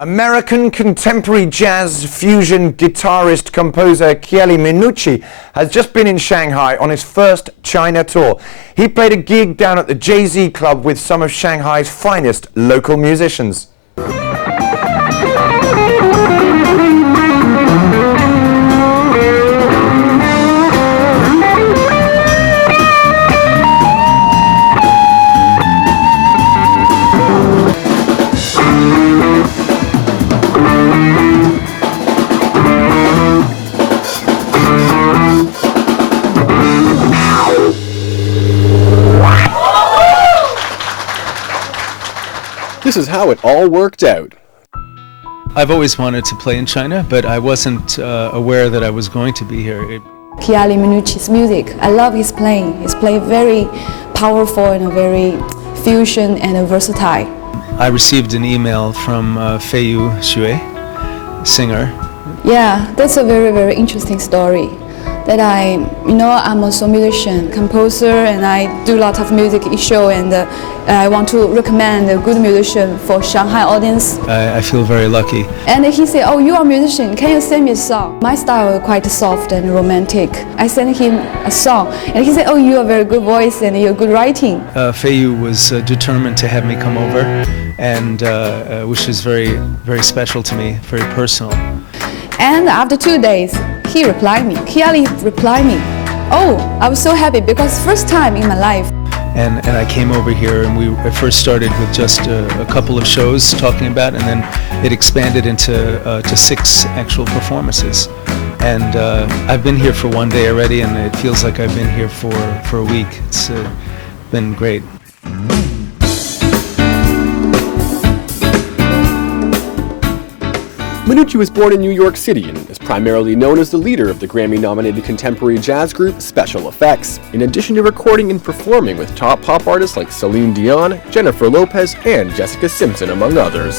American contemporary jazz fusion guitarist composer Chieli Minucci has just been in Shanghai on his first China tour. He played a gig down at the Jay-Z Club with some of Shanghai's finest local musicians. This is how it all worked out. I've always wanted to play in China, but I wasn't aware that I was going to be here. Chieli Minucci's music, I love his playing. His playing very powerful and very fusion and versatile. I received an email from Feiyu, singer. Yeah, that's a very, very interesting story. That I'm also a musician, composer, and I do a lot of music show, and I want to recommend a good musician for Shanghai audience. I feel very lucky. And he said, "Oh, you are a musician, can you send me a song?" My style is quite soft and romantic. I sent him a song, and he said, "Oh, you have a very good voice and you're good writing." Feiyu was determined to have me come over, and which is very, very special to me, very personal. And after 2 days, he replied me. Chieli replied me. Oh, I was so happy because first time in my life. And I came over here, and I first started with just a couple of shows talking about, and then it expanded into to 6 actual performances. And I've been here for 1 day already, and it feels like I've been here for a week. It's been great. Minucci was born in New York City and is primarily known as the leader of the Grammy-nominated contemporary jazz group Special Effects, in addition to recording and performing with top pop artists like Celine Dion, Jennifer Lopez, and Jessica Simpson, among others.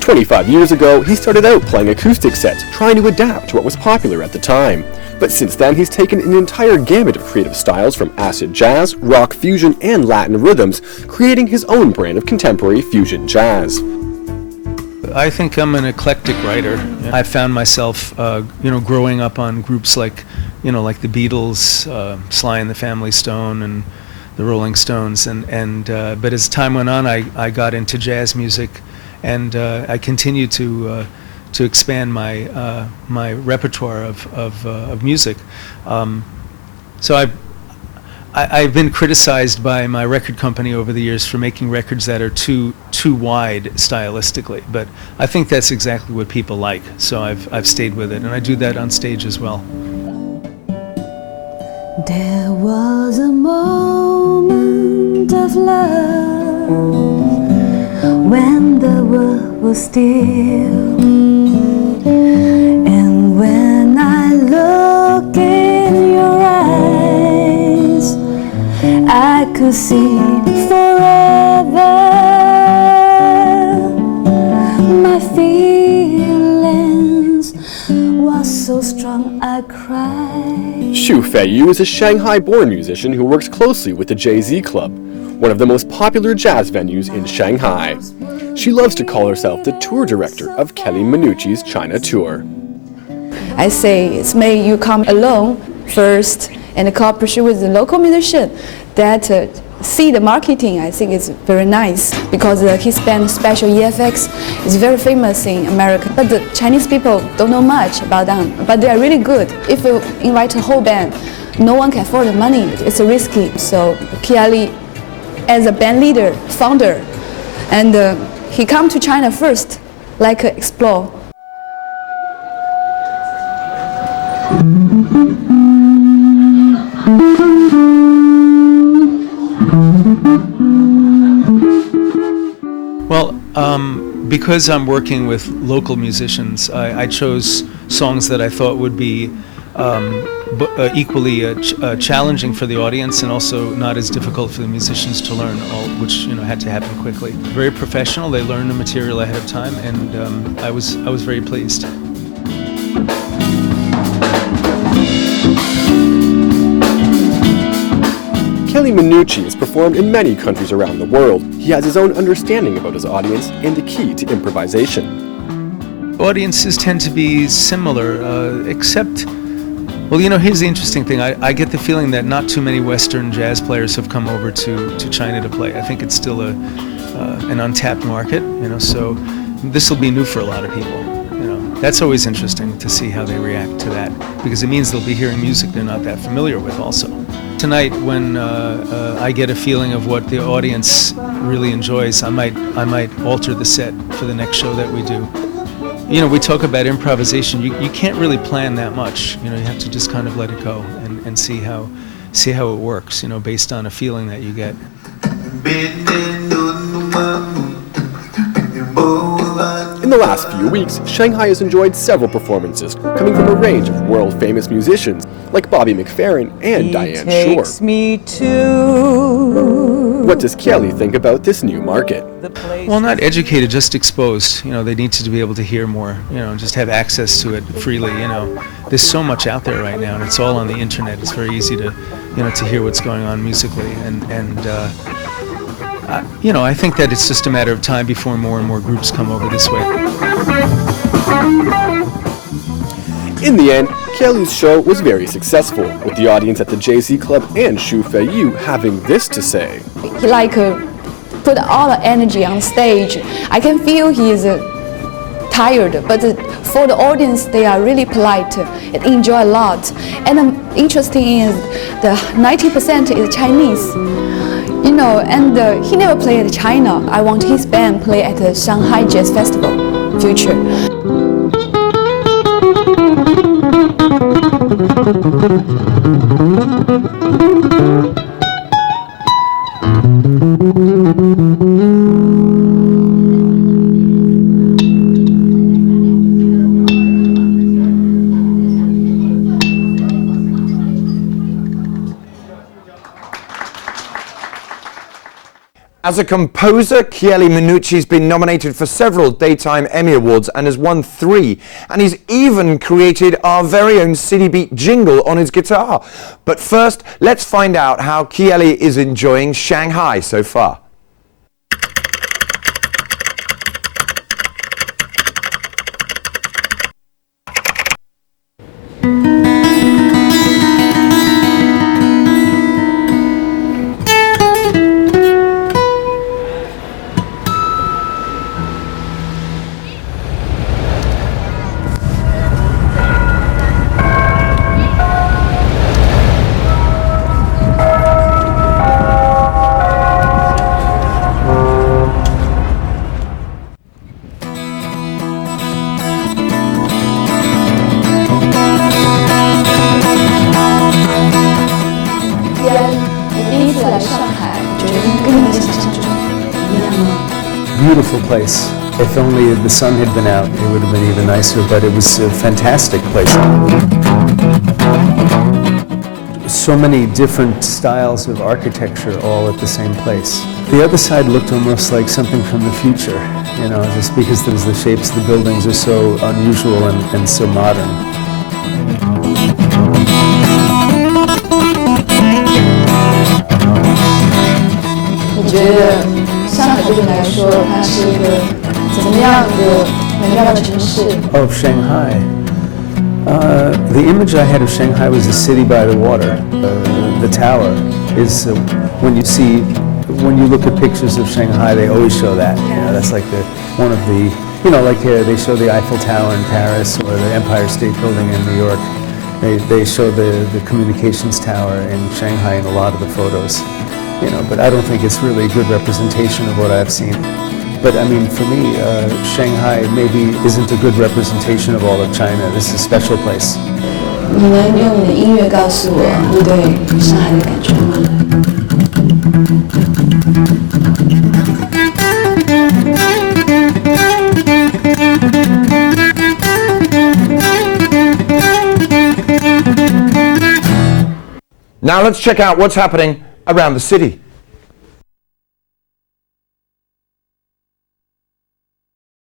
"25 years ago, he started out playing acoustic sets, trying to adapt to what was popular at the time. But since then, he's taken an entire gamut of creative styles from acid jazz, rock fusion, and Latin rhythms, creating his own brand of contemporary fusion jazz." I think I'm an eclectic writer. I found myself, growing up on groups like the Beatles, Sly and the Family Stone, and the Rolling Stones. But as time went on, I got into jazz music, and I continued to expand my repertoire of music. So I've been criticized by my record company over the years for making records that are too wide stylistically, but I think that's exactly what people like. So I've stayed with it, and I do that on stage as well. There was a moment of love when the world was still. When I look in your eyes, I could see forever. My feelings were so strong I cried. Xu Feiyu is a Shanghai-born musician who works closely with the Jay-Z Club, one of the most popular jazz venues in Shanghai. She loves to call herself the tour director of Chieli Minucci's China tour. I say, it's maybe you come alone first and cooperate with the local musician that see the marketing. I think it's very nice because his band Special EFX is very famous in America. But the Chinese people don't know much about them, but they are really good. If you invite a whole band, no one can afford the money. It's risky. So Chieli, as a band leader, founder, and he come to China first, like explore. Well, because I'm working with local musicians, I chose songs that I thought would be equally challenging for the audience and also not as difficult for the musicians to learn, which had to happen quickly. Very professional. They learned the material ahead of time, and I was very pleased. Chieli Minucci has performed in many countries around the world. He has his own understanding about his audience and the key to improvisation. Audiences tend to be similar, except, well, you know, here's the interesting thing. I get the feeling that not too many Western jazz players have come over to China to play. I think it's still an untapped market, you know, so this will be new for a lot of people. You know, that's always interesting to see how they react to that, because it means they'll be hearing music they're not that familiar with also. Tonight, when I get a feeling of what the audience really enjoys, I might alter the set for the next show that we do. You know, we talk about improvisation. You can't really plan that much. You know, you have to just kind of let it go and see how it works, you know, based on a feeling that you get. In the last few weeks, Shanghai has enjoyed several performances coming from a range of world-famous musicians like Bobby McFerrin and Diane Shore. What does Chieli think about this new market? Well, not educated, just exposed. You know, they need to be able to hear more, you know, just have access to it freely, you know. There's so much out there right now, and it's all on the internet. It's very easy to, you know, to hear what's going on musically. You know, I think that it's just a matter of time before more and more groups come over this way. In the end, Chieli's show was very successful, with the audience at the JZ Club and Xu Feiyu having this to say. He put all the energy on stage. I can feel he's tired, but for the audience, they are really polite and enjoy a lot. And interesting is the 90% is Chinese. You know, and he never played at China. I want his band play at the Shanghai Jazz Festival, future. As a composer, Chieli Minucci's been nominated for several Daytime Emmy Awards and has won 3. And he's even created our very own City Beat jingle on his guitar. But first, let's find out how Chieli is enjoying Shanghai so far. Beautiful place. If only the sun had been out, it would have been even nicer, but it was a fantastic place. So many different styles of architecture all at the same place. The other side looked almost like something from the future, you know, just because the shapes of the buildings are so unusual and so modern. Of Shanghai. The image I had of Shanghai was a city by the water. The tower is when you look at pictures of Shanghai, they always show that. You know, that's like one of the, you know, like they show the Eiffel Tower in Paris or the Empire State Building in New York. They show the communications tower in Shanghai in a lot of the photos. You know, but I don't think it's really a good representation of what I've seen. But I mean, for me, Shanghai maybe isn't a good representation of all of China. This is a special place. 你能用你的音乐告诉我你对上海的感觉吗？ Now let's check out what's happening around the city.